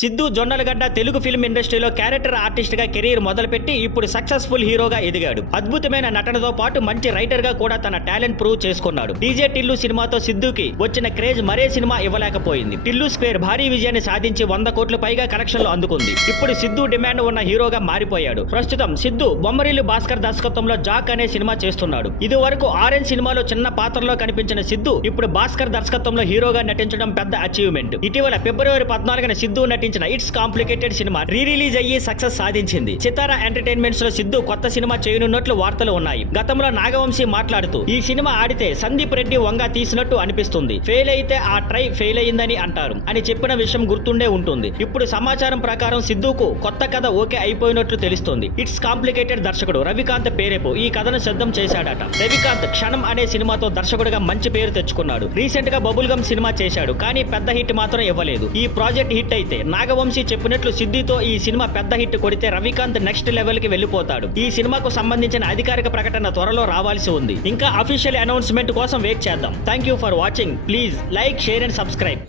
Siddhu Jonnalagadda Telugu film ఇండస్ట్రీలో character artist గా career మొదలుపెట్టి ఇప్పుడు సక్సెస్ఫుల్ హీరోగా ఎదిగాడు. అద్భుతమైన నటనతో పాటు మంచి రైటర్ గా కూడా తన టాలెంట్ ప్రూవ్ చేసుకున్నాడు. డీజే టిల్లు సినిమాతో సిద్ధుకి వచ్చిన క్రేజ్ మరే సినిమా ఇవ్వలేకపోయింది. టిల్లు స్క్వేర్ భారీ విజయాన్ని సాధించి 100 కోట్ల పైగా కలెక్షన్లు అందుకుంది. ఇప్పుడు సిద్ధు డిమాండ్ ఉన్న హీరోగా మారిపోయాడు. ప్రస్తుతం సిద్ధు బొమ్మరిల్లు భాస్కర్ దర్శకత్వంలో జాక్ అనే సినిమా చేస్తున్నాడు. ఇది వరకు ఆరెంజ్ సినిమాలో చిన్న పాత్రలో కనిపించిన సిద్ధు ఇప్పుడు భాస్కర్ దర్శకత్వంలో హీరోగా నటించడం పెద్ద అచీవ్మెంట్. ఇటీవల ఫిబ్రవరి 14న సిద్ధు నటించిన ఇట్స్ కాంప్లికేటెడ్ సినిమా రిలీజ్ అయ్యి సక్సెస్ సాధించింది. సితారా ఎంటర్టైన్మెంట్స్ లో సిద్ధు కొత్త సినిమా చేయనున్నట్లు వార్తలు ఉన్నాయి. గతంలో నాగవంశీ మాట్లాడుతూ ఈ సినిమా ఆడితే సందీప్ రెడ్డి వంగ తీసినట్టు అనిపిస్తుంది, ఫెయిల్ అయితే ఆ ట్రై ఫెయిల్ అయిందని అంటారు అని చెప్పిన విషయం గుర్తుండే ఉంటుంది. ఇప్పుడు సమాచారం ప్రకారం సిద్ధుకు కొత్త కథ ఓకే అయిపోయినట్లు తెలుస్తుంది. ఇట్స్ కాంప్లికేటెడ్ దర్శకుడు రవికాంత్ పేరేపు ఈ కథను సిద్ధం చేశాడట. రవికాంత్ క్షణం అనే సినిమాతో దర్శకుడిగా మంచి పేరు తెచ్చుకున్నాడు. రీసెంట్ గా బబుల్ గమ్ సినిమా చేశాడు, కానీ పెద్ద హిట్ మాత్రం ఇవ్వలేదు. ఈ ప్రాజెక్ట్ హిట్ అయితే నాగవంశీ చెప్పినట్లు సిద్ధితో ఈ సినిమా పెద్ద హిట్ కొడితే రవికాంత్ నెక్స్ట్ లెవెల్ కి వెళ్లిపోతాడు. ఈ సినిమాకు సంబంధించిన అధికారిక ప్రకటన త్వరలో రావాల్సి ఉంది. ఇంకా అఫీషియల్ అనౌన్స్మెంట్ కోసం వెయిట్ చేద్దాం. Thank you for watching. Please like, share and subscribe.